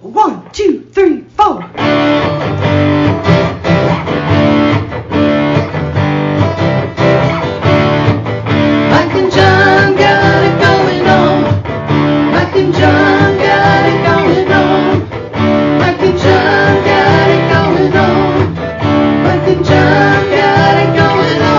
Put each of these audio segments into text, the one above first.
1, 2, 3, 4. Mike and John got it going on. Mike and John got it going on. Mike and John got it going on. Mike and John got it going on.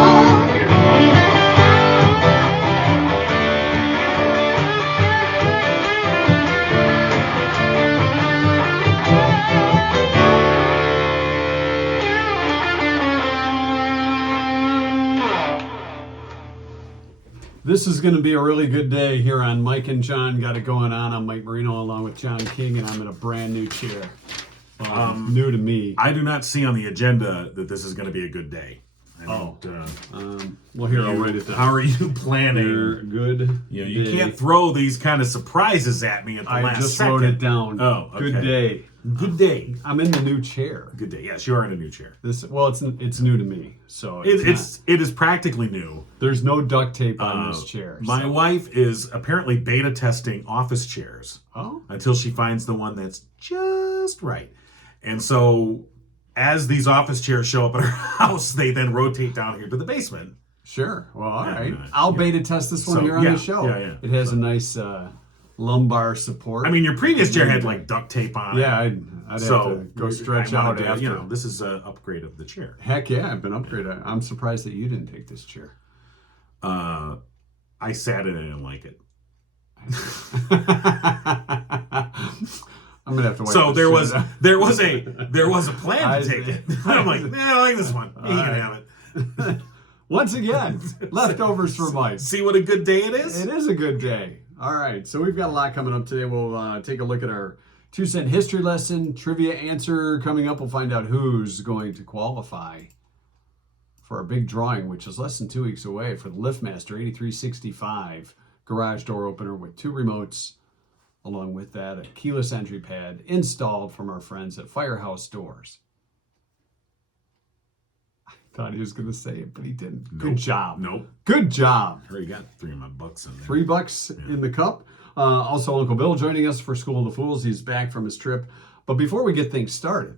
This is going to be a really good day here on Mike and John Got It Going On. I'm Mike Marino along with John King, and I'm in a brand new chair. New to me. I do not see on the agenda that this is going to be a good day. Well, here, I'll write it down. How are you planning? You're good. You day. can't throw these kind of surprises at me at the I last just second. wrote it down. Oh, okay. Good day. Good day. I'm in the new chair. Good day. Yes, you are in a new chair. It's new to me, so It is practically new. there's no duct tape on this chair. My wife is apparently beta testing office chairs until she finds the one that's just right. And so as these office chairs show up at her house, they then rotate down here to the basement. Sure. Well, all right. Yeah. I'll beta test this one So, here on yeah, the show. yeah. It has a nice lumbar support. I mean, your previous chair had like duct tape on it. Yeah, I'd have to go stretch out after. You know, this is an upgrade of the chair. Heck yeah, I've been upgraded. I'm surprised that you didn't take this chair. I sat in it and didn't like it. I'm gonna have to wait. So there was a plan to take it. I'm like, nah, I like this one. You can have it. Once again, leftovers for Mike. See what a good day it is? It is a good day. All right, so we've got a lot coming up today. We'll take a look at our 2-cent history lesson, trivia answer coming up. We'll find out who's going to qualify for our big drawing, which is less than 2 weeks away, for the LiftMaster 8365 garage door opener with 2 remotes. Along with that, a keyless entry pad installed from our friends at Firehouse Doors. I thought he was going to say it, but he didn't. Nope. Good job. Nope. Good job. I already got $3 of my bucks in there. $3 in the cup. Also, Uncle Bill joining us for School of the Fools. He's back from his trip. But before we get things started,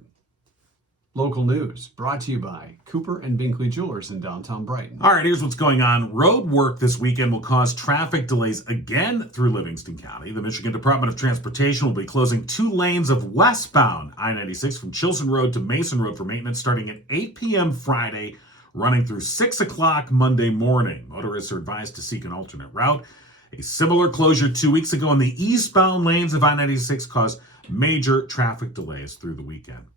local news brought to you by Cooper and Binkley Jewelers in downtown Brighton. All right, here's what's going on. Road work this weekend will cause traffic delays again through Livingston County. The Michigan Department of Transportation will be closing 2 lanes of westbound I-96 from Chilson Road to Mason Road for maintenance starting at 8 p.m. Friday, running through 6 o'clock Monday morning. Motorists are advised to seek an alternate route. A similar closure 2 weeks ago in the eastbound lanes of I-96 caused major traffic delays through the weekend.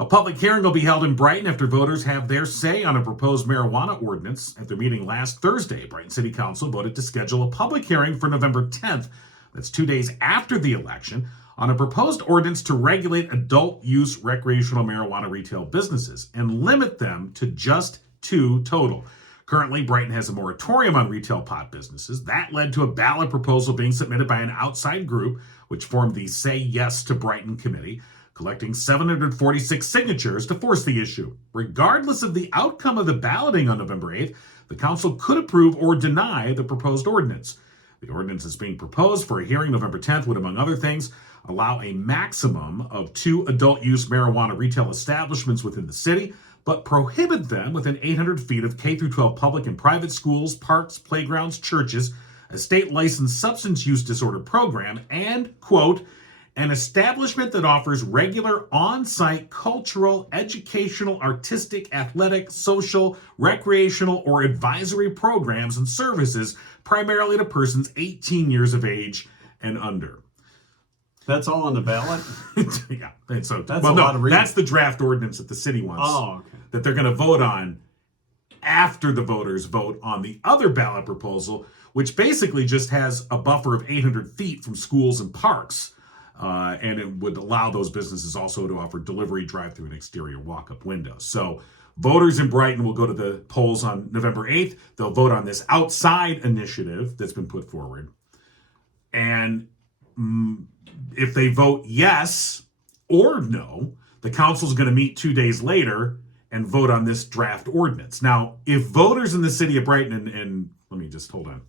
A public hearing will be held in Brighton after voters have their say on a proposed marijuana ordinance. At their meeting last Thursday, Brighton City Council voted to schedule a public hearing for November 10th. That's 2 days after the election, on a proposed ordinance to regulate adult-use recreational marijuana retail businesses and limit them to just 2 total. Currently, Brighton has a moratorium on retail pot businesses. That led to a ballot proposal being submitted by an outside group, which formed the Say Yes to Brighton Committee, collecting 746 signatures to force the issue. Regardless of the outcome of the balloting on November 8th, the council could approve or deny the proposed ordinance. The ordinance is being proposed for a hearing November 10th would, among other things, allow a maximum of 2 adult-use marijuana retail establishments within the city, but prohibit them within 800 feet of K-12 public and private schools, parks, playgrounds, churches, a state-licensed substance use disorder program, and, quote, an establishment that offers regular on-site cultural, educational, artistic, athletic, social, recreational, or advisory programs and services primarily to persons 18 years of age and under. That's all on the ballot? Yeah. And so, That's a lot of reading. That's the draft ordinance that the city wants Okay. that they're going to vote on after the voters vote on the other ballot proposal, which basically just has a buffer of 800 feet from schools and parks. And it would allow those businesses also to offer delivery, drive-through, and exterior walk-up windows. So voters in Brighton will go to the polls on November 8th. They'll vote on this outside initiative that's been put forward. And if they vote yes or no, the council's going to meet 2 days later and vote on this draft ordinance. Now, if voters in the city of Brighton, and let me just hold on.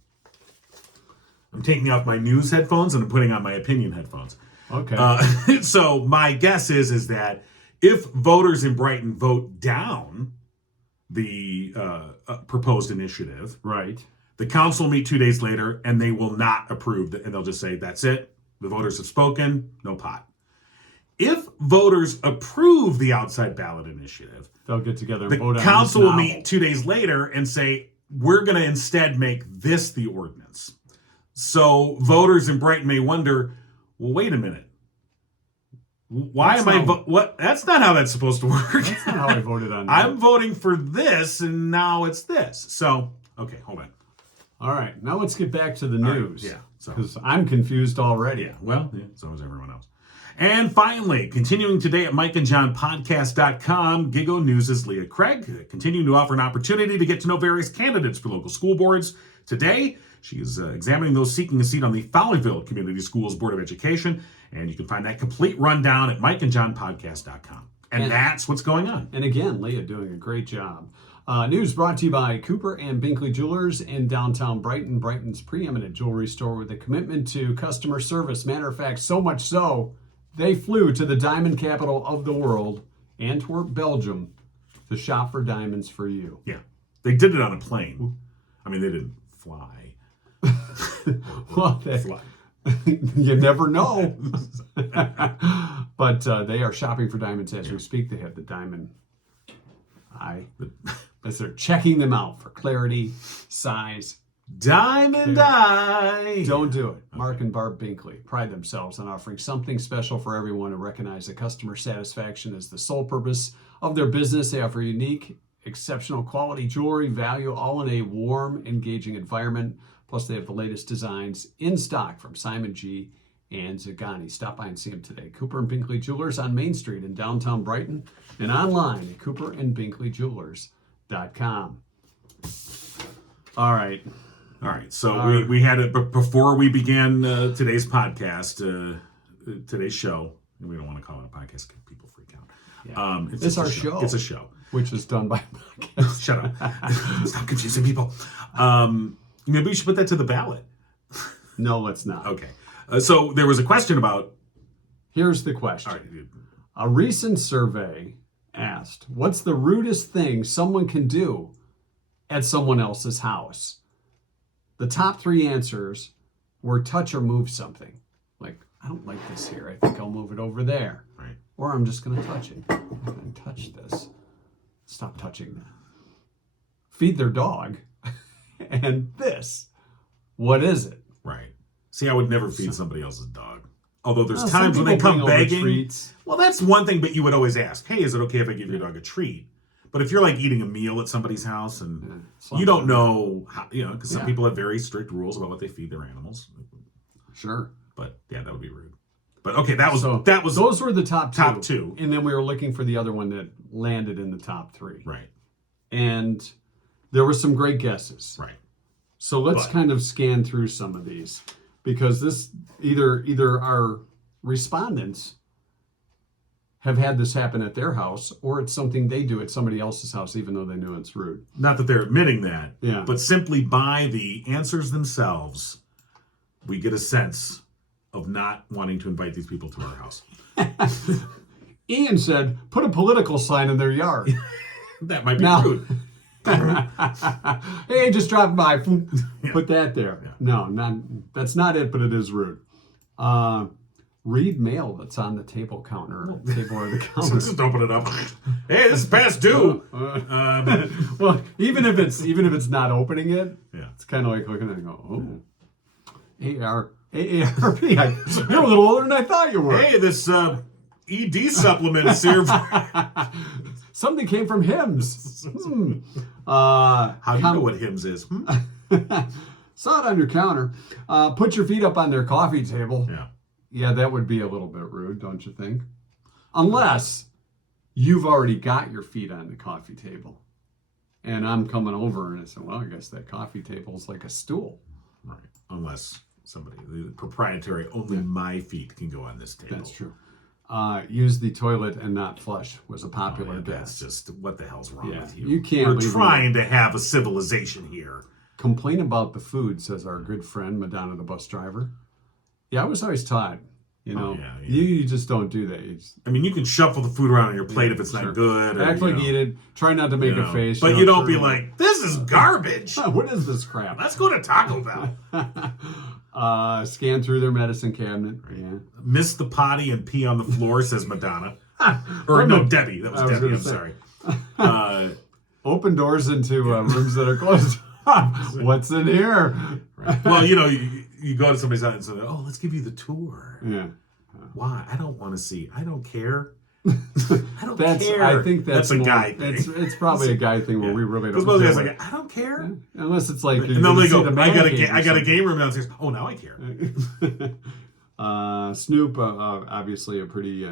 I'm taking off my news headphones and I'm putting on my opinion headphones. Okay. So my guess is that if voters in Brighton vote down the proposed initiative, Right. the council will meet 2 days later and they will not approve it, and they'll just say, that's it. The voters have spoken, no pot. If voters approve the outside ballot initiative, They'll get together and the vote on council this will novel. meet 2 days later and say, we're going to instead make this the ordinance. So voters in Brighton may wonder, well, wait a minute. Why That's am I not- what? That's not how that's supposed to work. That's not how I voted on that. I'm voting for this, and now it's this. So, okay, hold on. All right. Now let's get back to the All right, news. yeah, so- Because I'm confused already. Yeah, well, yeah, so is everyone else. And finally, continuing today at MikeandJohnPodcast.com, Gigo News' Leah Craig, continuing to offer an opportunity to get to know various candidates for local school boards. Today, she is examining those seeking a seat on the Fowlerville Community Schools Board of Education, and you can find that complete rundown at MikeandJohnPodcast.com. And that's what's going on. And again, Leah doing a great job. News brought to you by Cooper and Binkley Jewelers in downtown Brighton, Brighton's preeminent jewelry store with a commitment to customer service. Matter of fact, so much so, they flew to the diamond capital of the world, Antwerp, Belgium, to shop for diamonds for you. Yeah, they did it on a plane. I mean, they didn't fly. Well, you never know. But they are shopping for diamonds as we speak. They have the diamond eye as they're checking them out for clarity, size. Diamond Eye. Don't do it. Mark and Barb Binkley pride themselves on offering something special for everyone and recognize that customer satisfaction is the sole purpose of their business. They offer unique, exceptional quality jewelry, value, all in a warm, engaging environment. Plus, they have the latest designs in stock from Simon G. and Zagani. Stop by and see them today. Cooper and Binkley Jewelers on Main Street in downtown Brighton and online at cooperandbinkleyjewelers.com. All right. All right, so we had it, but before we began today's podcast, today's show, and we don't want to call it a podcast because people freak out. Yeah. It's our a show. It's a show. Which is done by podcast. Shut up. Stop confusing people. Maybe we should put that to the ballot. No, let's not. Okay. So there was a question about... Here's the question. All right. A recent survey asked, what's the rudest thing someone can do at someone else's house? The top 3 answers were touch or move something. Like, I don't like this here. I think I'll move it over there. Right. Or I'm just going to touch it. I'm going to touch this. Stop touching that. Feed their dog. And this. What is it? Right. See, I would never feed somebody else's dog. Although there's Some times when they people come bring over begging. treats. Well, that's one thing, but you would always ask, hey, is it okay if I give your dog a treat? But if you're like eating a meal at somebody's house and you don't know how, because some people have very strict rules about what they feed their animals. Sure. But yeah, that would be rude. But okay, that was those were the top two. And then we were looking for the other one that landed in the top 3. Right. And there were some great guesses. Right. So let's kind of scan through some of these, because this either our respondents have had this happen at their house, or it's something they do at somebody else's house, even though they know it's rude. Not that they're admitting that, Yeah. but simply by the answers themselves, we get a sense of not wanting to invite these people to our house. Ian said, put a political sign in their yard. That might be Now- rude. Hey, just dropped by. Put that there. Yeah. No, that's not it, but it is rude. Read mail that's on the table counter. Table or the counter. Just open it up. Hey, this is past due. Well, even if it's not opening it, Yeah. it's kind of like looking at it and go, oh, AARP. You're a little older than I thought you were. Hey, this ED supplement is here. Something came from Hims. How do you know what Hims is? Saw it on your counter. Put your feet up on their coffee table. Yeah. Yeah, that would be a little bit rude, don't you think? Unless you've already got your feet on the coffee table. And I'm coming over and I said, well, I guess that coffee table is like a stool. Right. Unless the proprietary, only my feet can go on this table. That's true. Use the toilet and not flush was a popular That's guess. just, what the hell's wrong Yeah, with you? you can't We're leave trying to have a civilization here. Complain about the food, says our good friend, Madonna the bus driver. Yeah, I was always taught You know, yeah. you just don't do that. I mean, you can shuffle the food around on your plate if it's not good. Act like eat it. Try not to make a face. But you don't be like, this is garbage. What is this crap? Let's go to Taco Bell. Scan through their medicine cabinet. Yeah. Miss the potty and pee on the floor, says Madonna. Or no, Debbie. That was Debbie. I'm sorry. Open doors into rooms that are closed. What's in here? Right. Well, you go to somebody's house and say, oh, let's give you the tour. Yeah. Why? I don't want to see. I don't care. I don't care. I think that's a more, guy thing. It's probably a guy thing where we really don't. Because most guys like, I don't care. Yeah. Unless it's like, and then they go, I got a game room downstairs. Oh, now I care. Snoop, obviously a pretty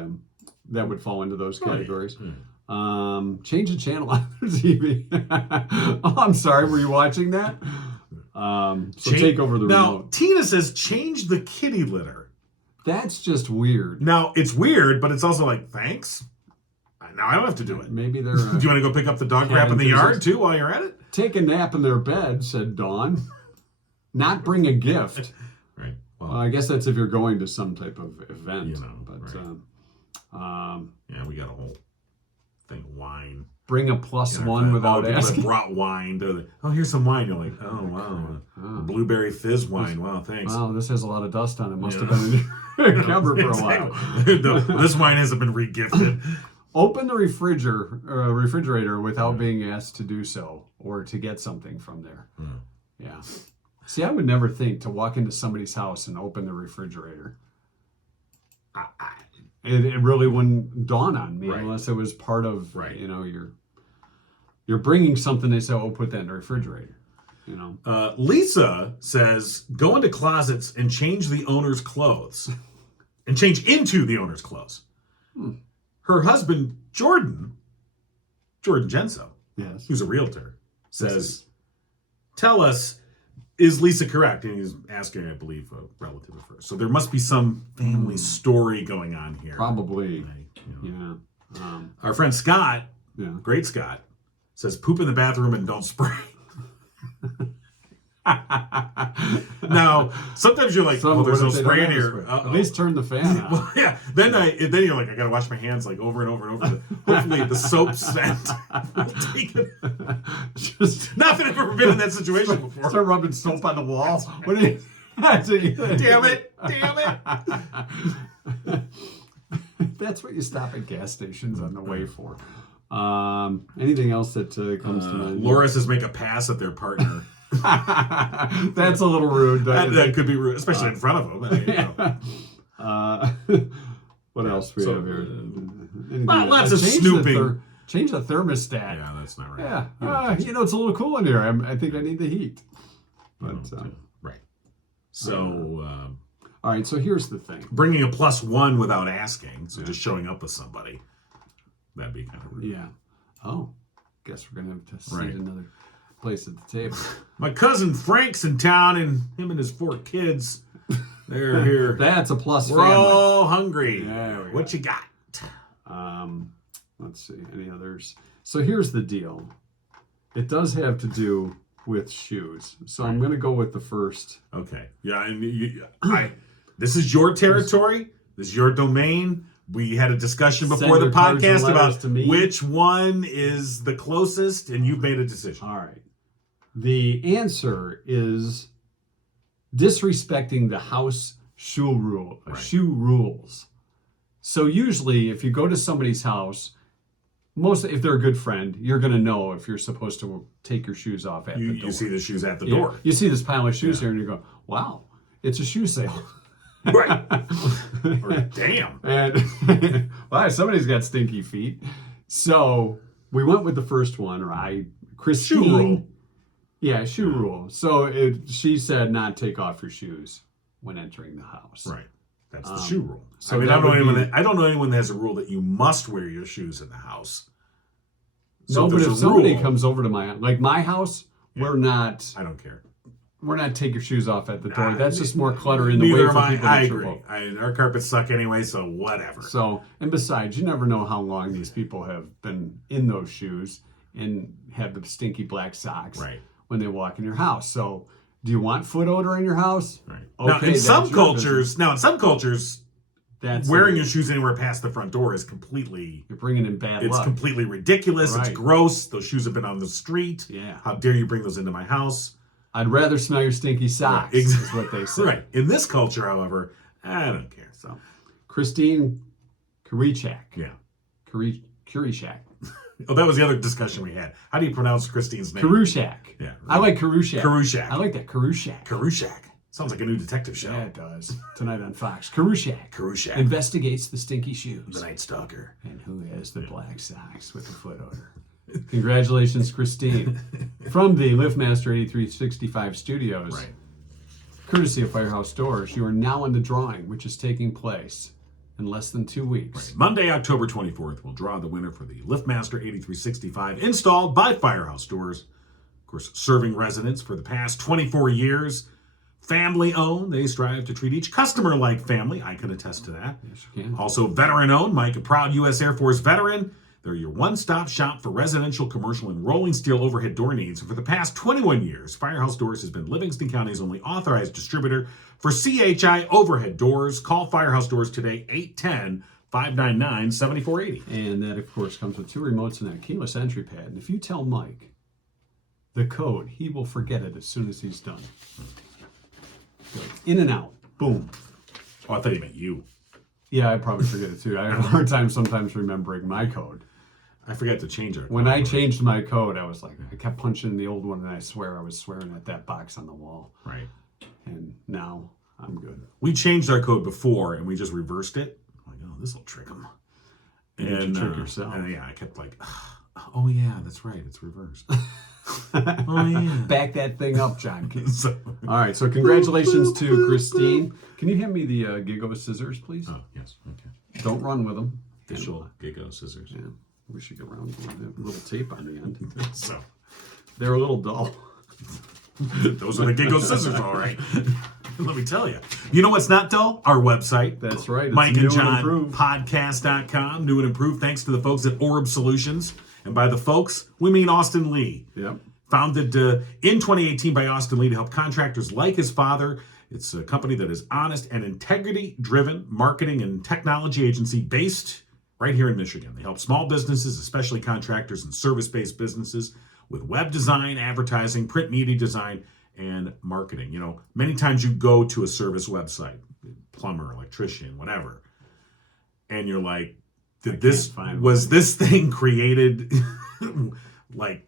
that would fall into those categories. Change the channel on the TV. Oh, I'm sorry. Were you watching that? So take over the now, remote. Tina says change the kitty litter. That's just weird. Now, it's weird, but it's also like, thanks. Now I don't have to do it. Maybe they're... do you want to go pick up the dog crap in the yard, too, while you're at it? Take a nap in their bed, said Dawn. Not bring a gift. Right. Well, I guess that's if you're going to some type of event. But right. Yeah, we got a whole thing of wine. Bring a +1 without asking. Brought wine to here's some wine. You're like, oh wow, blueberry fizz wine. Wow, thanks. Wow, this has a lot of dust on it. Must have been in your cupboard for a while. This wine hasn't been regifted. Open the refrigerator without being asked to do so or to get something from there. Yeah. See, I would never think to walk into somebody's house and open the refrigerator. It really wouldn't dawn on me unless it was part of, you're bringing something. They say, oh, put that in the refrigerator. Lisa says, go into closets and change the owner's clothes. And change into the owner's clothes. Her husband, Jordan Genso, who's a realtor, says, tell us, is Lisa correct? And he's asking, I believe, a relative at first. So there must be some family story going on here. Probably. Our friend Scott, great Scott, says poop in the bathroom and don't spray. Now, sometimes you're like, there's no spray in here. At least turn the fan on. Well, yeah. Then you're like, I gotta wash my hands like over and over and over. Hopefully the soap scent will take it. Not that I've ever been in that situation before. Start rubbing soap on the wall. What do you? Damn it! That's what you stop at gas stations on the way for. Anything else that comes to mind? Laura says make a pass at their partner. That's a little rude. That could be rude, especially in front of them. What else we have here? Lots of snooping. Change the thermostat. Yeah, that's not right. Yeah, it's a little cool in here. I think I need the heat. But right. So, all right. So here's the thing: bringing a +1 without asking. So just showing up with somebody. That'd be kind of rude. Yeah. Oh, guess we're gonna have to sit another place at the table. My cousin Frank's in town, and him and his 4 kids. They're here. That's a plus. We're all hungry. What you got? Let's see. Any others? So here's the deal. It does have to do with shoes. So I'm going to go with the first. Okay. Yeah. And this is your territory. This is your domain. We had a discussion before the podcast about which one is the closest, and you've made a decision. All right. The answer is disrespecting the house shoe rules. So usually, if you go to somebody's house, if they're a good friend, you're going to know if you're supposed to take your shoes off at the door. You see the shoes at the door. You see this pile of shoes here, and you go, "Wow, it's a shoe sale." Right. Or, damn. And somebody's got stinky feet. So we went with the first one, right? Christine. Shoe rule. Yeah, shoe rule. So she said not take off your shoes when entering the house. Right. That's the shoe rule. So I don't know anyone that has a rule that you must wear your shoes in the house. So but if somebody comes over to my house, we're not. I don't care. We're not take your shoes off at the door. That's just more clutter in the way for people. I agree. Our carpets suck anyway, so whatever. So, and besides, you never know how long these people have been in those shoes and have the stinky black socks when they walk in your house. So, do you want foot odor in your house? Right. Okay, in some cultures, wearing your shoes anywhere past the front door is completely... You're bringing in bad luck. It's completely ridiculous. Right. It's gross. Those shoes have been on the street. Yeah. How dare you bring those into my house? I'd rather smell your stinky socks, Right. is what they say. Right. In this culture, however, I don't care. So, Christine Kurichak. Yeah. Kurichak. Oh, that was the other discussion we had. How do you pronounce Christine's name? Karushak. Yeah. I like Karushak. Karushak. I like that Karushak. Karushak. Sounds like a new detective show. Yeah, it does. Tonight on Fox. Karushak. Karushak. Investigates the stinky shoes. The Night Stalker. And who has the black socks with the foot odor? Congratulations, Christine. From the LiftMaster 8365 studios. Right. Courtesy of Firehouse Doors, you are now in the drawing, which is taking place in less than 2 weeks. Right. Monday, October 24th, we'll draw the winner for the LiftMaster 8365 installed by Firehouse Doors. Of course, serving residents for the past 24 years. Family owned. They strive to treat each customer like family. I can attest to that. Yes, you can. Also veteran owned. Mike, a proud U.S. Air Force veteran. They're your one-stop shop for residential, commercial, and rolling steel overhead door needs. And for the past 21 years, Firehouse Doors has been Livingston County's only authorized distributor for CHI overhead doors. Call Firehouse Doors today, 810-599-7480. And that, of course, comes with 2 remotes and a keyless entry pad. And if you tell Mike the code, he will forget it as soon as he's done. In and out. Boom. Oh, I thought you meant you. Yeah, I probably forget it too. I have a hard time sometimes remembering my code. I forgot to change it. When I changed my code, I was like, I kept punching the old one, and I swear I was swearing at that box on the wall. Right. And now I'm good. We changed our code before, and we just reversed it. I'm like, oh, this will trick them. And you trick yourself. And yeah, I kept like, oh yeah, that's right, it's reversed. Oh yeah. Back that thing up, John. So, All right, so congratulations to Christine. Can you hand me the Gigo scissors, please? oh yes, okay. Don't run with them. Official Gigo scissors. Yeah, we should get around with a little tape on the end. So They're a little dull. those are the Gigo scissors, all right. Let me tell you. You know what's not dull? Our website. That's right. It's Mike new and John improved. podcast.com. New and improved thanks to the folks at Orb Solutions. And by the folks, we mean Austin Lee. Yep. Founded in 2018 by Austin Lee to help contractors like his father. It's a company that is honest and integrity-driven marketing and technology agency based right here in Michigan. They help small businesses, especially contractors and service-based businesses, with web design, advertising, print media design, and marketing. You know, many times you go to a service website, plumber, electrician, whatever, and you're like, this thing created like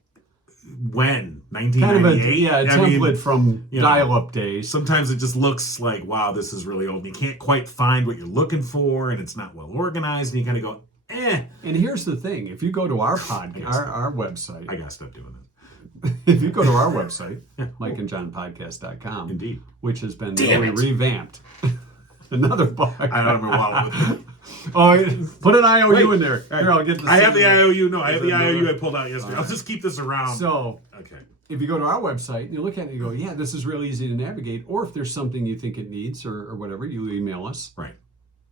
when 1998? Kind of a template from dial-up days. Sometimes it just looks like, wow, this is really old. And you can't quite find what you're looking for, and it's not well organized, and you kind of go, eh. And here's the thing: if you go to our podcast, our website, I gotta stop doing it. if you go to our website, mikeandjohnpodcast.com, Indeed, which has been really revamped. Another bar. I don't have my wallet with me. Oh, put an IOU in there. Here, I'll get the I have the cigarette. IOU. No, I have the IOU I pulled out yesterday. I'll just keep this around. So, okay. if you go to our website, you look at it and you go, yeah, this is really easy to navigate. Or if there's something you think it needs or whatever, you email us. Right.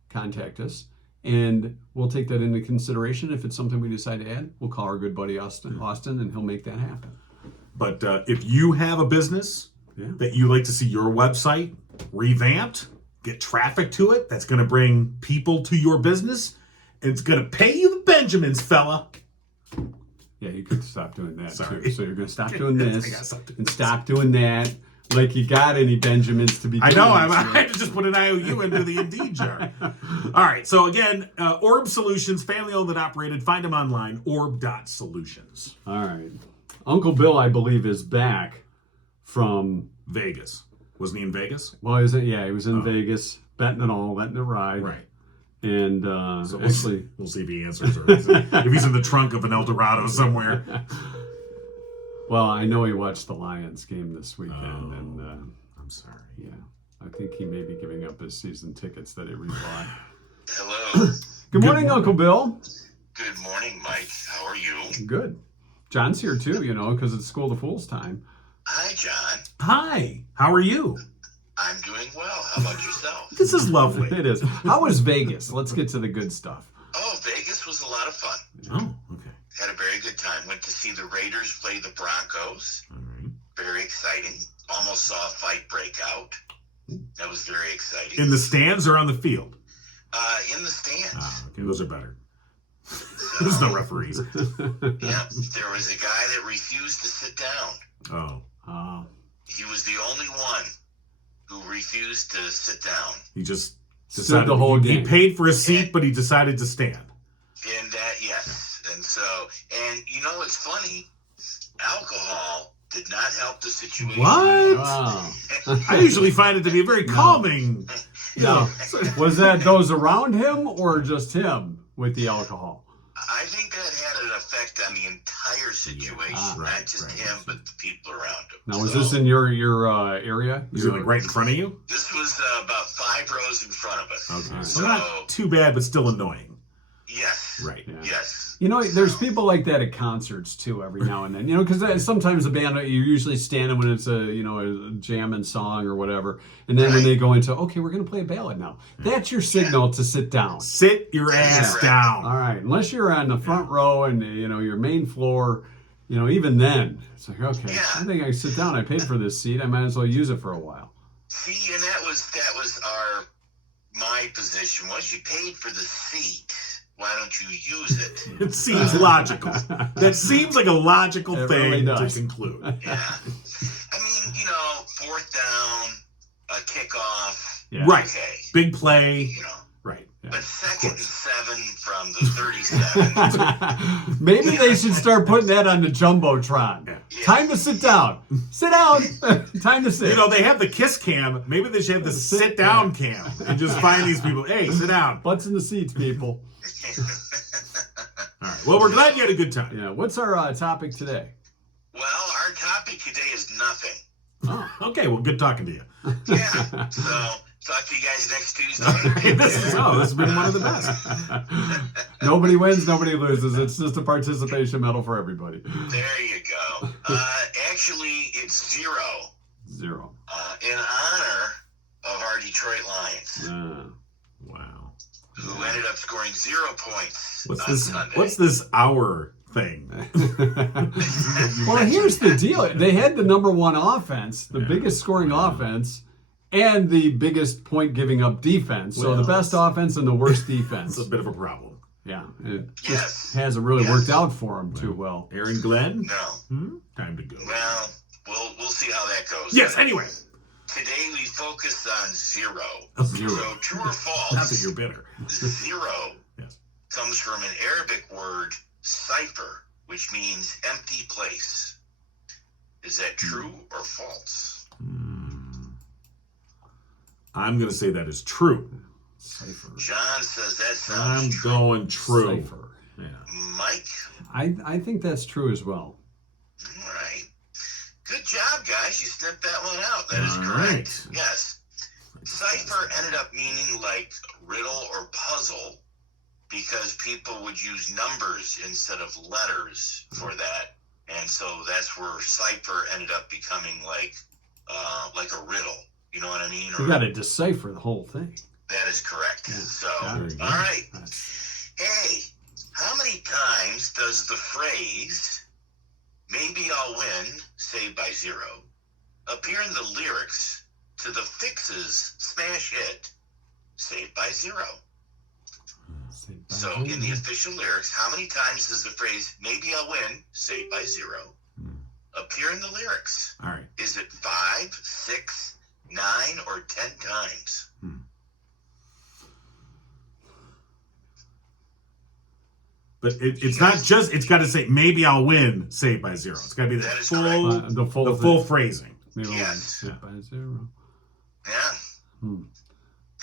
Contact us. And we'll take that into consideration. If it's something we decide to add, we'll call our good buddy Austin, and he'll make that happen. But if you have a business that you like to see your website revamped, get traffic to it, that's going to bring people to your business, and it's going to pay you the Benjamins, fella. Yeah, you could stop doing that Sorry. too. So you're going to stop doing I this gotta stop doing and this. stop doing that. Like you got any Benjamins to be doing. I know, I this had to just put an IOU into the Indeed jar. All right, so again, Orb Solutions, family owned and operated. Find them online, orb.solutions. All right. Uncle Bill, I believe, is back from Vegas. Wasn't he in Vegas? Well, he was in Vegas, betting it all, letting it ride. Right. And So actually, we'll see if he answers or if he's in the trunk of an Eldorado somewhere. well, I know he watched the Lions game this weekend, and I'm sorry. yeah, I think he may be giving up his season tickets that he rebought. Hello. Good morning, Uncle Bill. Good morning, Mike. How are you? Good. John's here too, because it's School to Fools time. Hi, John. Hi, how are you? I'm doing well. How about yourself? This is lovely. It is. How was Vegas? Let's get to the good stuff. Oh, Vegas was a lot of fun. Oh, okay. Had a very good time. Went to see the Raiders play the Broncos. All right. Very exciting. Almost saw a fight break out. That was very exciting. In the stands or on the field? In the stands. Ah, okay, those are better. There's no referees. Yeah, there was a guy that refused to sit down. Oh, He was the only one who refused to sit down. he just Stood decided the whole he game. paid for a seat, but he decided to stand. And that, yes. And so, and you know what's funny? Alcohol did not help the situation. What? Wow. I usually find it to be a very calming. No. Was that those around him or just him with the alcohol? I think that had an effect on the entire situation, not just him, but the people around him. Now, was this in your area? Is it like right in front of you? This was about 5 rows in front of us. Okay, so So, not too bad, but still annoying. yes. Right. Yeah. Yes. You know, there's people like that at concerts too, every now and then. You know, because sometimes the band, you're usually standing when it's a jamming song or whatever, and then when they go into, okay, we're going to play a ballad now. That's your signal to sit down. Sit your ass down. All right, unless you're on the front row and your main floor, even then it's like, okay, I think I sit down. I paid for this seat. I might as well use it for a while. See, and that was my position. Once you paid for the seat, why don't you use it? It seems logical. That seems like a logical It thing really to does. conclude. Yeah. I mean, 4th down, a kickoff. Yeah. Right. Okay. Big play. Right. But 2nd and 7 from the 37. Maybe they should start putting that on the jumbotron. Yeah. Time to sit down. Sit down. Time to sit. They have the kiss cam. Maybe they should have the sit down cam and just find these people. Hey, sit down. Butts in the seats, people. All right. Well, we're glad you had a good time. Yeah. What's our topic today? Well, our topic today is nothing. Oh, okay. Well, good talking to you. Yeah. So, talk to you guys next Tuesday. This has been one of the best. Nobody wins, nobody loses. It's just a participation medal for everybody. There you go. Actually, it's 0. 0. In honor of our Detroit Lions, Wow. who ended up scoring 0 points What's on this? Sunday. What's this hour thing? Well, here's the deal. They had the number 1 offense, the biggest scoring offense, and the biggest point giving up defense. So Well, the best offense and the worst It's defense. a bit of a problem. Yeah. It Yes. just hasn't really worked out for them too well. Aaron Glenn? No. Time to go. Well, we'll see how that goes. Yes, anyway. Today we focus on 0. 0. So true or false? Not that you're bitter. 0 Yes. comes from an Arabic word, cipher, which means empty place. Is that true or false? I'm going to say that is true. Cipher. John says that sounds I'm true. going true. Cipher. Yeah. Mike? I think that's true as well. All right. Good job, guys. You snipped that one out. That is All correct. right. Yes. Cipher ended up meaning like riddle or puzzle because people would use numbers instead of letters for that. And so that's where cipher ended up becoming like a riddle. You know what I mean? You got to decipher the whole thing. That is correct. Yeah. So, Got it. all right. That's- Hey, how many times does the phrase, maybe I'll win, saved by 0, appear in the lyrics to the Fix's smash hit, Saved by 0? So, in the official lyrics, how many times does the phrase, maybe I'll win, saved by 0, appear in the lyrics? All right. Is it 5, 6, 9, or 10 times? But it's not just, it's got to say, maybe I'll win, saved by 0. It's got to be That the is full, correct. the full the thing. full phrasing. Maybe we'll Yes. sit by 0. Yeah. Hmm.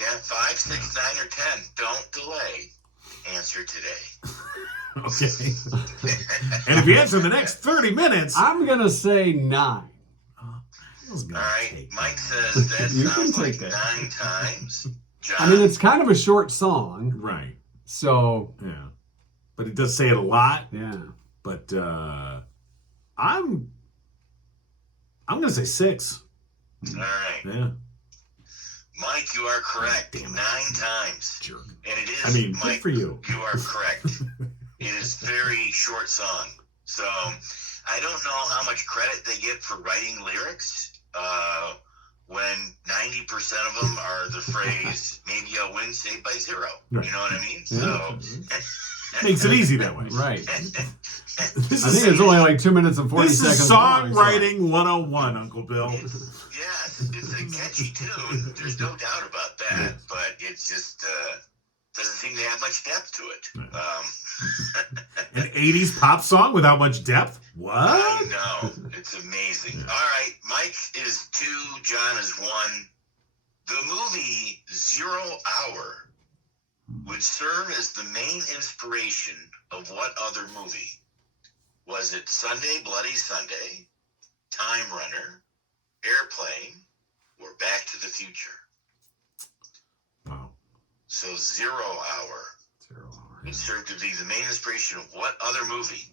Yeah, 5, 6, 9, or 10. Don't delay. Answer today. Okay. And if you answer in the next 30 minutes, I'm gonna say 9. I was gonna All right. take Mike that. says that You can sounds like take that. 9 times. John, I mean, it's kind of a short song, Right. so Yeah. But it does say it a lot. yeah. But I'm gonna say 6. all right. Yeah. Mike, you are correct. Damn it. 9 times. Jerk. And it is, I mean, good Mike, for you. You are correct. It is very short song. So I don't know how much credit they get for writing lyrics. when 90% of them are the phrase, maybe I'll win, saved by zero. Right. You know what I mean? Yeah. So Makes it easy that way. Right. This I think it's only like 2 minutes and 40 this seconds is long, so- songwriting 101, Uncle Bill. Yes, it's a catchy tune. There's no doubt about that. But it's just doesn't seem to have much depth to it. An 80s pop song without much depth? What? I know. It's amazing. All right. Mike is 2. John is 1. The movie 0 Hour would serve as the main inspiration of what other movie? Was it Sunday, Bloody Sunday, Time Runner, Airplane, or Back to the Future? Wow. So 0 Hour 0 hour. would serve to be the main inspiration of what other movie?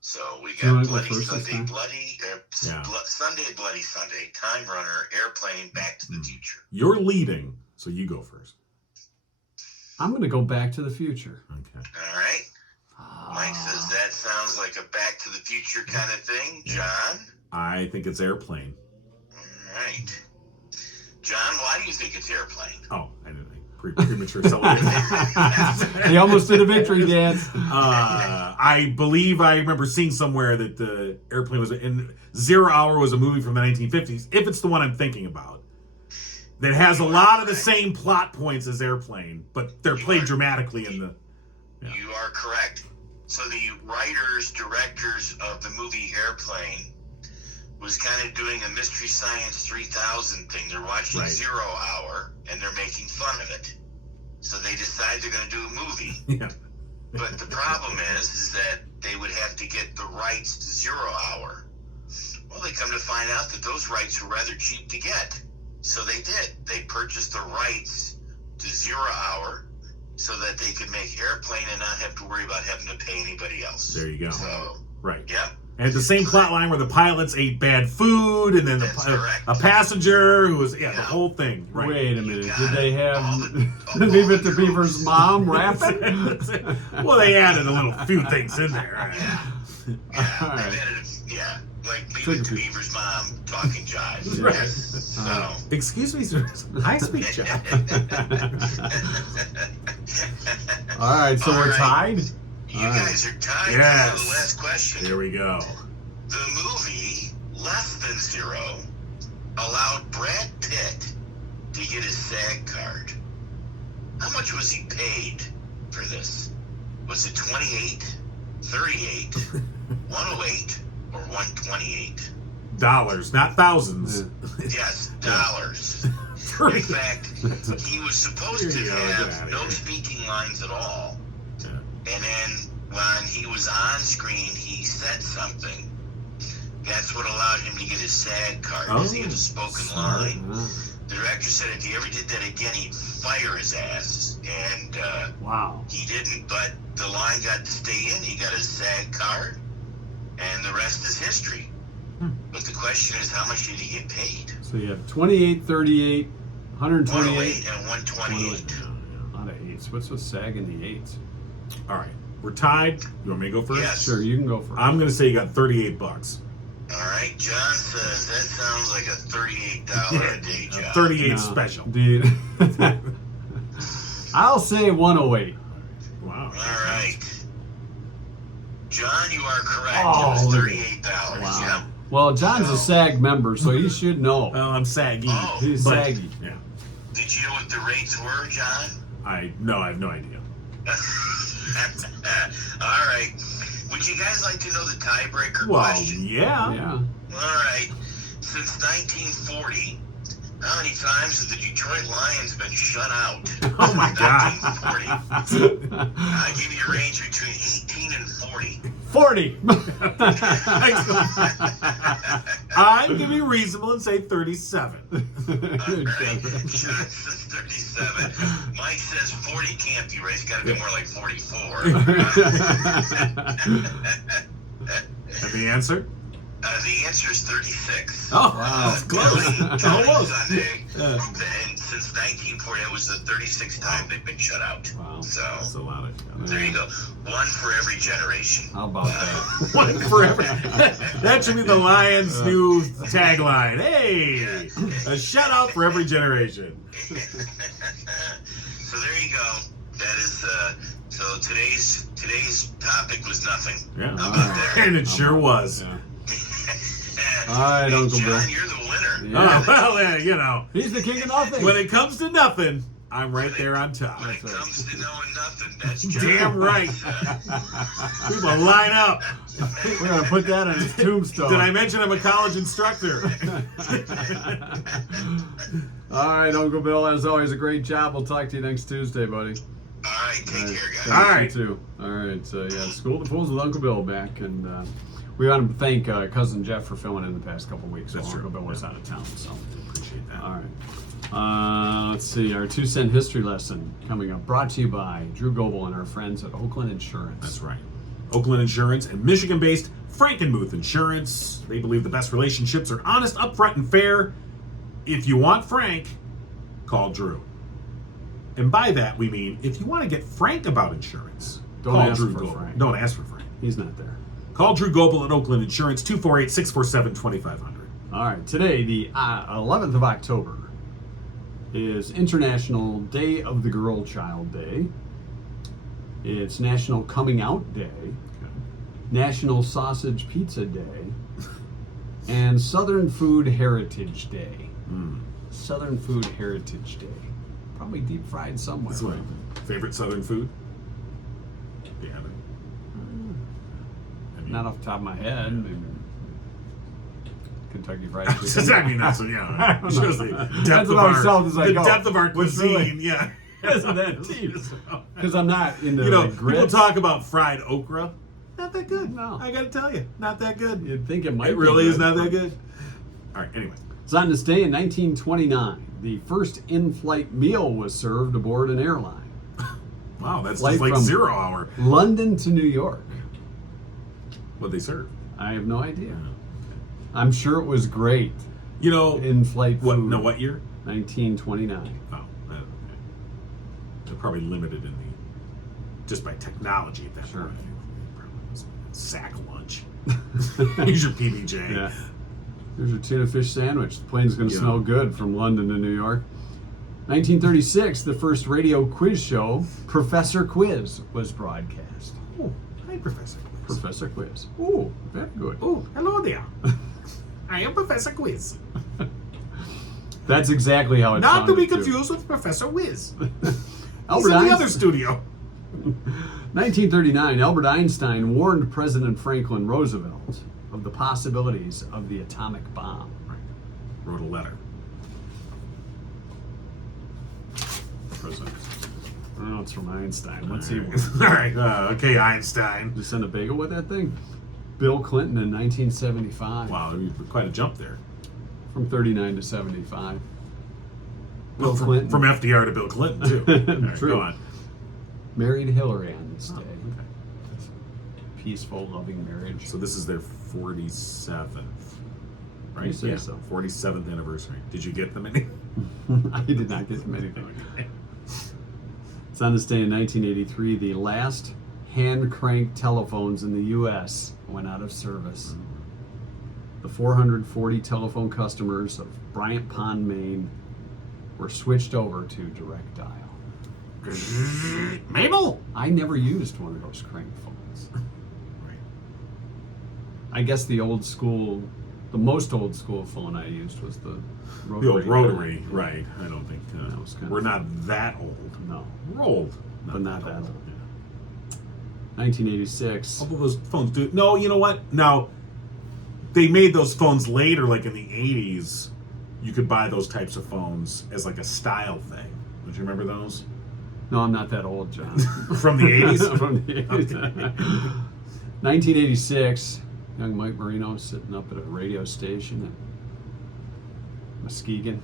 So we Do you wanna got go Bloody first this Sunday, time? Sunday, Bloody Sunday, Time Runner, Airplane, Back to the Future. You're leading, so you go first. I'm going to go Back to the Future. Okay. All right. Mike says that sounds like a Back to the Future kind of thing. John? I think it's Airplane. All right. John, why do you think it's Airplane? Oh, I didn't. Premature celebration. He almost did a victory dance. I believe I remember seeing somewhere that the Airplane was in 0 Hour was a movie from the 1950s, if it's the one I'm thinking about, that has a lot of the same plot points as Airplane, but they're played dramatically in the... Yeah. You are correct. So the writers, directors of the movie Airplane was kind of doing a Mystery Science 3000 thing. They're watching Right. 0 Hour, and they're making fun of it. So they decide they're going to do a movie. Yeah. But the problem is that they would have to get the rights to 0 Hour. Well, they come to find out that those rights were rather cheap to get. So they did. They purchased the rights to 0 Hour so that they could make Airplane and not have to worry about having to pay anybody else. There you go. So, Right. yeah. And the same plot line where the pilots ate bad food, and then That's correct. a passenger who was the Yeah. whole thing. Right. Wait a minute. got Did they it. have All the- Leave all It to the Beaver's tropes. mom rapping? Well, they added a little few things in there. Yeah, All right. they've added, yeah, like Leave Take It a to peek. Beaver's mom talking jive. Right. Yes. So. Excuse me, sir. I speak Jack. All right, so All we're right. tied? You All right. guys are tied Yes. for the last question. Here we go. The movie Less Than Zero allowed Brad Pitt to get his SAG card. How much was he paid for this? Was it 28, 38, 108, or 128? Dollars, not thousands. Yes, dollars. In fact, he was supposed to Here you go, get have outta no here. speaking lines at all. Yeah. And then when he was on screen, he said something. That's what allowed him to get his SAG card, because he had a spoken line. The director said if he ever did that again, he'd fire his ass. And Wow. he didn't, but the line got to stay in. He got his SAG card, and the rest is history. But the question is, how much did he get paid? So you have 28, 38, 128. 108 and 128. A lot of eights. What's with SAG in the eights? All right. We're tied. You want me to go first? Yes. Sure, you can go first. I'm going to say you got $38. All right, John says that sounds like a $38 a day job. 38 No, special. Dude. I'll say 108. Wow. All right. John, you are correct. Oh, it was look at $38. Wow. Yeah. Well, John's a So- SAG member, so he should know. Well, I'm saggy. Oh. He's but- saggy. Yeah. Did you know what the rates were, John? I have no idea. All right. Would you guys like to know the tiebreaker Well, question? yeah. Yeah. All right. Since 1940, how many times have the Detroit Lions been shut out? Oh, my God. 1940. I give you a range between 18 and 40. 40. I'm going to be reasonable and say 37. Right. John says 37. Mike says 40 can't be right. It's got to be more like 44. And the answer? The answer is 36. Oh, Wow. that's close. Johnny Almost. Sunday. Yeah. And since 1940, it was the 36th time they've been shut out. Wow. So That's a lot of. there you go. One for every generation. How about that? One forever. That should be the Lions' new tagline. Hey, a shout out for every generation. So there you go. That is so today's topic was nothing. Yeah, How about that? and it sure was. Yeah. All right, Hey, Uncle John, Bill. you're the winner. Yeah. Oh, well, yeah, you know, He's the king of nothing. when it comes to nothing, I'm right there on top. When it That's right. comes to knowing nothing, that's John. Damn right. People line up. We're gonna put that on his tombstone. Did I mention I'm a college instructor? All right, Uncle Bill. As always, a great job. We'll talk to you next Tuesday, buddy. All right, take care, guys. Thanks, All right. you too. All right. So yeah, School of the Fools with Uncle Bill back, and we want to thank cousin Jeff for filming in the past couple weeks. That's while true. Uncle Bill was out of town. So Appreciate that. all right. Let's see. Our 2-cent history lesson coming up. Brought to you by Drew Goebel and our friends at Oakland Insurance. That's right. Oakland Insurance and Michigan-based Frankenmuth Insurance. They believe the best relationships are honest, upfront, and fair. If you want Frank, call Drew. And by that, we mean if you want to get frank about insurance, Don't call ask Drew for Goebel. Frank. Don't ask for Frank. He's not there. Call Drew Goebel at Oakland Insurance, 248-647-2500. All right. Today, the 11th of October, is International Day of the Girl Child Day. It's National Coming Out Day, National Sausage Pizza Day, and Southern Food Heritage Day. Southern Food Heritage Day. Probably deep fried somewhere. That's right. Favorite Southern food? Do you have it? I mean, Not off the top of my head. Maybe Kentucky Fried Chicken. I mean, that's yeah. It's just the That's depth of about our, as south as I the go. depth of our What's cuisine. really- Yeah. Isn't that deep? Because I'm not into You know, like people grits. talk about fried okra. Not that good. No. I gotta tell you, not that good. You'd think it might It be really is good. not that good. All right. Anyway, It's on this day in 1929. The first in-flight meal was served aboard an airline. wow, that's Flight just like from- 0 hour. London to New York. What they serve. I have no idea. I'm sure it was great. You know In-flight what? food. No, what year? 1929. Oh, okay. They're probably limited in the just by technology at that Sure. point. Probably was sack lunch. Use your PBJ. Yeah. Here's your tuna fish sandwich. The plane's going to Yeah. smell good from London to New York. 1936, the first radio quiz show, Professor Quiz, was broadcast. Oh, hi, Professor Quiz. Professor Quiz. Oh, very good. Oh, hello there. I am Professor Quiz. That's exactly how it Not to be sounded, too. confused with Professor Whiz. He's Albert in the other Einstein. studio. 1939, Albert Einstein warned President Franklin Roosevelt of the possibilities of the atomic bomb. Right. Wrote a letter. President. Oh, it's from Einstein. What's he All want? right. Okay, Einstein. To send a bagel with that thing? Bill Clinton in 1975. Wow, quite a jump there. From 39 to 75. Well, Bill from Clinton. FDR to Bill Clinton, too. All right, True. go on. Married Hillary on this day. Okay. Peaceful, loving marriage. So this is their 47th, right? You say so. 47th anniversary. Did you get them any? I did not get them anything. It's on this day in 1983, the last hand-crank telephones in the U.S. went out of service. The 440 telephone customers of Bryant Pond, Maine were switched over to direct dial. Mabel? I never used one of those crank phones. Right. I guess the old school, the most old school phone I used was the The rotary. old rotary, right. I don't think, That was kind we're of- not that old. No, We're old. but not that old. Yeah. 1986. Although those phones do. No, you know what? Now, they made those phones later, like in the 80s. You could buy those types of phones as like a style thing. Don't you remember those? No, I'm not that old, John. From the 80s? From the 80s. 1986, young Mike Marino sitting up at a radio station at Muskegon,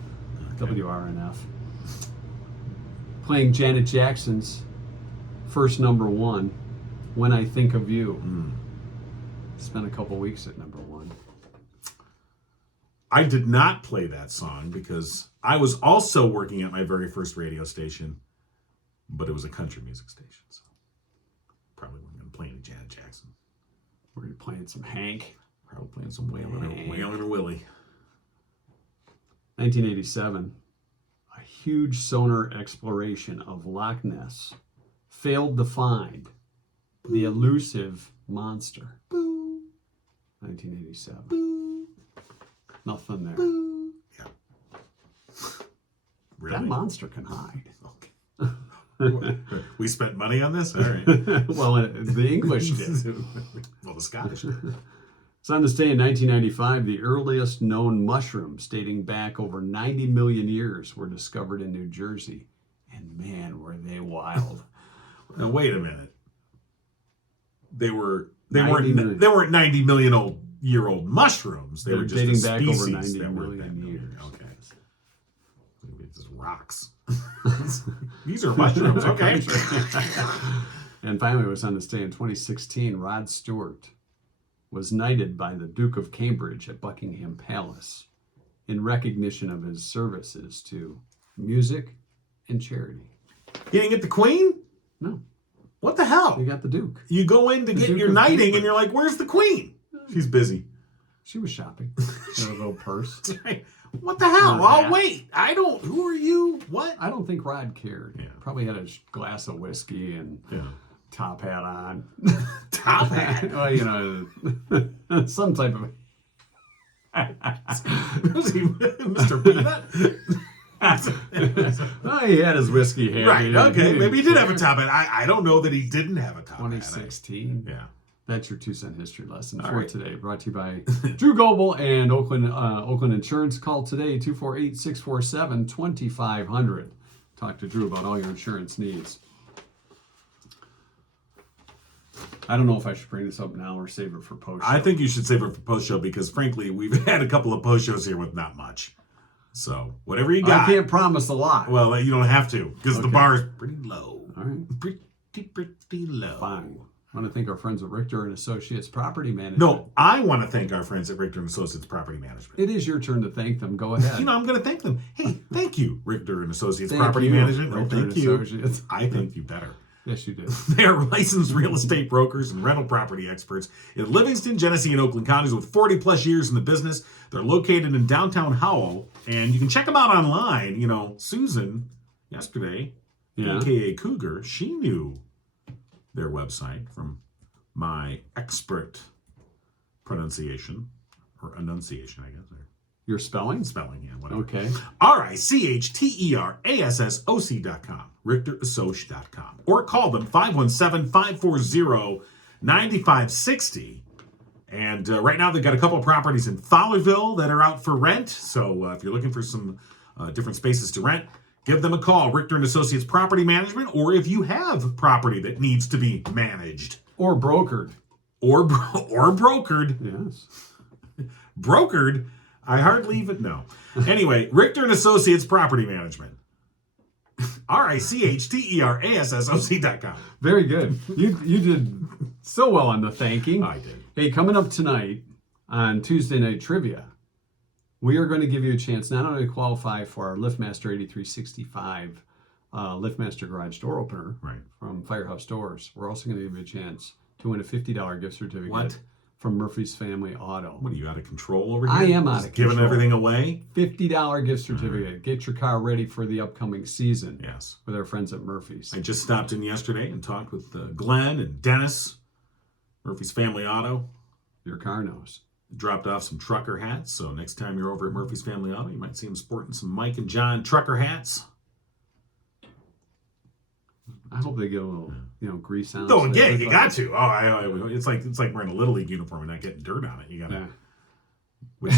Okay. WRNF, playing Janet Jackson's first number one, When I Think of You. Mm. Spent a couple weeks at number one. I did not play that song because I was also working at my very first radio station, but it was a country music station, so probably wasn't going to play any Janet Jackson. We're playing some Hank. Probably playing some Waylon or Willie. 1987, a huge sonar exploration of Loch Ness failed to find the elusive monster. 1987. Nothing there. Yeah. Really? That monster can hide. Okay. We spent money on this? All right. Well, the English did. Well, the Scottish did. It's on this day in 1995, the earliest known mushrooms dating back over 90 million years were discovered in New Jersey. And man, were they wild. Now, wait a minute. They weren't 90 million year old mushrooms. They were just dating a back species over 90 that were million years. Okay. Maybe it's just rocks. These are mushrooms. Okay. And finally, it was on this day in 2016, Rod Stewart was knighted by the Duke of Cambridge at Buckingham Palace in recognition of his services to music and charity. You didn't get the Queen? No. What the hell? You got the Duke. You go in to get Duke your of knighting Cambridge. and you're like, where's the Queen? She's busy. She was shopping. She had a little purse. What the hell? Not Oh, that. wait. Who are you? What? I don't think Rod cared. Yeah. Probably had a glass of whiskey and top hat on. Top hat? Well, you know, some type of... Was he Mr. Peanut? Oh, he had his whiskey hat. Right, okay. Maybe he did have a top hat. I don't know that he didn't have a top hat. 2016. Yeah. That's your 2 cent history lesson All for right. today. Brought to you by Drew Goebel and Oakland Insurance. Call today, 248-647-2500. Talk to Drew about all your insurance needs. I don't know if I should bring this up now or save it for post show. I think you should save it for post show because, frankly, we've had a couple of post shows here with not much. So, whatever you got. I can't promise a lot. Well, you don't have to because the Okay. bar is pretty low. All right. Pretty low. Fine. I want to thank our friends at Richter and Associates Property Management. No, I want to thank our friends at Richter & Associates Property Management. It is your turn to thank them. Go ahead. You know, I'm going to thank them. Hey, thank you, Richter & Associates Thank Property you, Management. No, Richter thank and you. Associates. I thank you better. Yes, you do. They are licensed real estate brokers and rental property experts in Livingston, Genesee, and Oakland counties with 40 plus years in the business. They're located in downtown Howell, and you can check them out online. You know, Susan, yesterday, aka Cougar, she knew their website from my expert pronunciation, or enunciation, I guess. Or Your spelling? spelling, yeah, whatever. Okay. RICHTERASSOC.com, RichterAssoc.com, or call them 517-540-9560. And right now they've got a couple of properties in Fowlerville that are out for rent. So if you're looking for some different spaces to rent, give them a call, Richter & Associates Property Management, or if you have property that needs to be managed. Or brokered. Or brokered. Yes. Brokered? I hardly even know. Anyway, Richter & Associates Property Management. RICHTERASSOC.com. Very good. You did so well on the thanking. I did. Hey, coming up tonight on Tuesday Night Trivia, we are going to give you a chance not only to qualify for our LiftMaster 8365 LiftMaster garage door opener from Firehouse Doors. We're also going to give you a chance to win a $50 gift certificate from Murphy's Family Auto. What are you, out of control over here? I am out Just of control. giving everything away? $50 gift certificate. Get your car ready for the upcoming season. Yes. With our friends at Murphy's. I just stopped in yesterday and talked with Glenn and Dennis, Murphy's Family Auto. Your car knows. Dropped off some trucker hats, so next time you're over at Murphy's Family Auto, you might see them sporting some Mike and John trucker hats. I hope they get a little, grease on. Oh, yeah, you got to. Oh, it's like wearing a Little League uniform and not getting dirt on it. You got to. Yeah. Which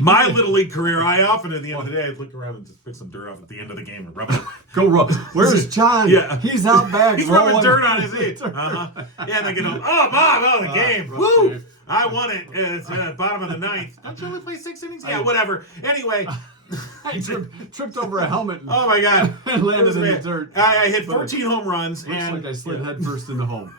my Little League career, I often at the end of the day, I'd look around and just pick some dirt off at the end of the game and rub it. Go rub. Where's John? Yeah. He's out back. He's rubbing dirt on his head. Yeah, and they get home. Oh, Bob, the game. Woo! I won it. It's bottom of the ninth. Don't you only play 6 innings? Yeah, whatever. Anyway. I tripped over a helmet. Oh my God! And landed in the dirt. I hit 14 home runs, Looks and like I slid head first into home.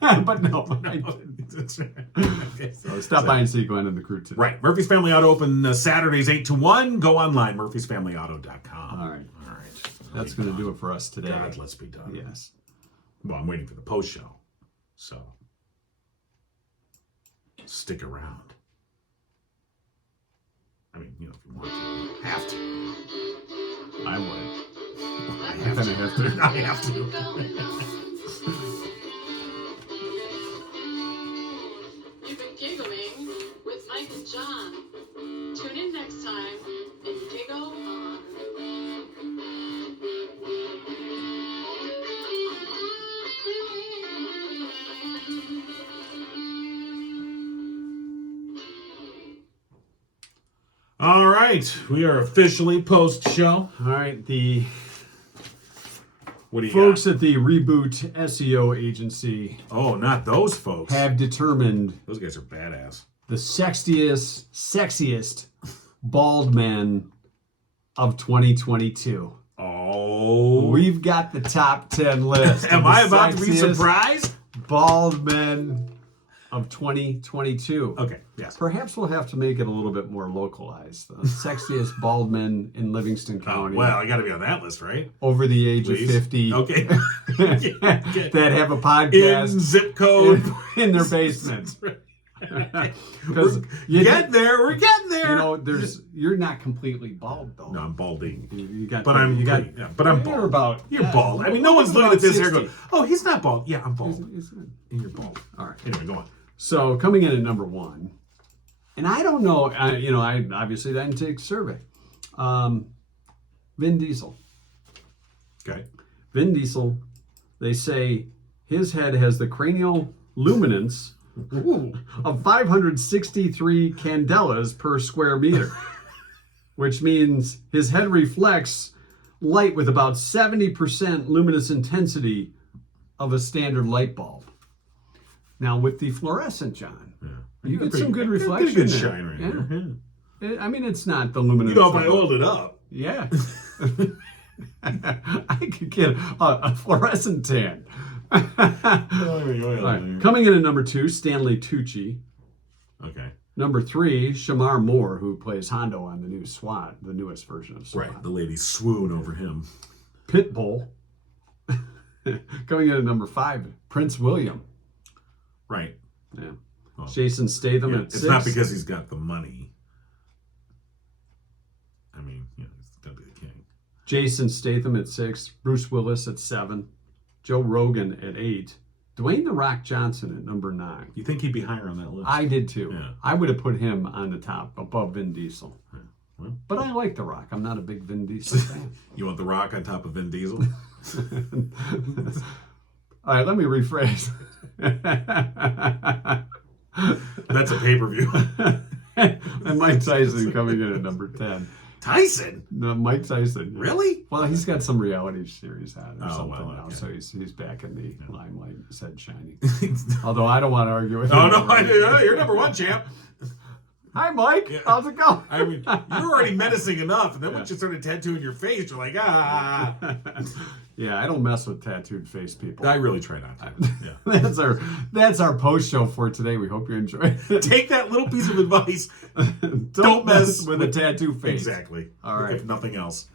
But no, I didn't. So stop by and see Glenn and the crew today. Right. Murphy's Family Auto open Saturdays 8 to 1. Go online, murphysfamilyauto.com. All right. All right. That's going to do it for us today. God, let's be done. Yes. Well, I'm waiting for the post show. So stick around. I mean, if you want to, you have to. I would. I have to. I have to. You've been giggling with Mike and John. Tune in next time and giggle on. All right, we are officially post-show. All right. The What do you folks got? at the Reboot SEO agency Oh, not those folks. have determined Those guys are badass. the sexiest bald men of 2022. Oh. We've got the top 10 list. of Am the I about to be sexiest surprised? Bald men of 2022. Okay, yes. Perhaps we'll have to make it a little bit more localized. The sexiest bald men in Livingston Oh, County well, I got to be on that list, right? over the age Please. of 50 Okay. that have a In podcast zip code. in their basement. We're Because you getting there. We're getting there. you're not completely bald though. No, I'm balding. You got, But I'm you got, yeah, but I'm you're bald. about, You're yeah, bald. I mean, no one's you're looking at this about here going, 60. "Oh, he's not bald." Yeah, I'm bald. Is it? And you're bald. All right. Anyway, go on. So coming in at number one, and I don't know, I obviously didn't take a survey. Vin Diesel. Okay. Vin Diesel, they say his head has the cranial luminance Ooh. of 563 candelas per square meter, which means his head reflects light with about 70% luminous intensity of a standard light bulb. Now with the fluorescent, John, you get some good reflection. Good there. shine right Yeah. there. I mean, it's not the luminance. If I of- hold it up. Yeah. I could get a fluorescent tan. All right. Coming in at number two, Stanley Tucci. Okay. Number three, Shamar Moore, who plays Hondo on the new SWAT, the newest version of SWAT. Right. The ladies swoon over him. Pitbull. Coming in at number five, Prince William. Right. Yeah. Well, Jason Statham at it's 6. not because he's got the money. I mean, he's gonna be the king. Jason Statham at 6. Bruce Willis at 7. Joe Rogan at 8. Dwayne "The Rock" Johnson at number 9. You think he'd be higher on that list? I did too. Yeah. I would have put him on the top above Vin Diesel. Well, But I like The Rock. I'm not a big Vin Diesel fan. you want The Rock on top of Vin Diesel? All right, let me rephrase. That's a pay-per-view. And Mike Tyson coming in at number 10. Tyson? No, Mike Tyson. Really? Well, he's got some reality series on or Oh, something well, now, okay. so he's back in the limelight, his head shining. Although I don't want to argue with him. Oh, no, you're number one, champ. Hi, Mike. Yeah. How's it going? I mean, you're already menacing enough, and then once you started tattooing your face, you're like, ah. Yeah, I don't mess with tattooed face people. I really try not to. Yeah. That's our post show for today. We hope you enjoyed it. Take that little piece of advice. Don't mess mess with a tattoo face. Exactly. All right. If nothing else.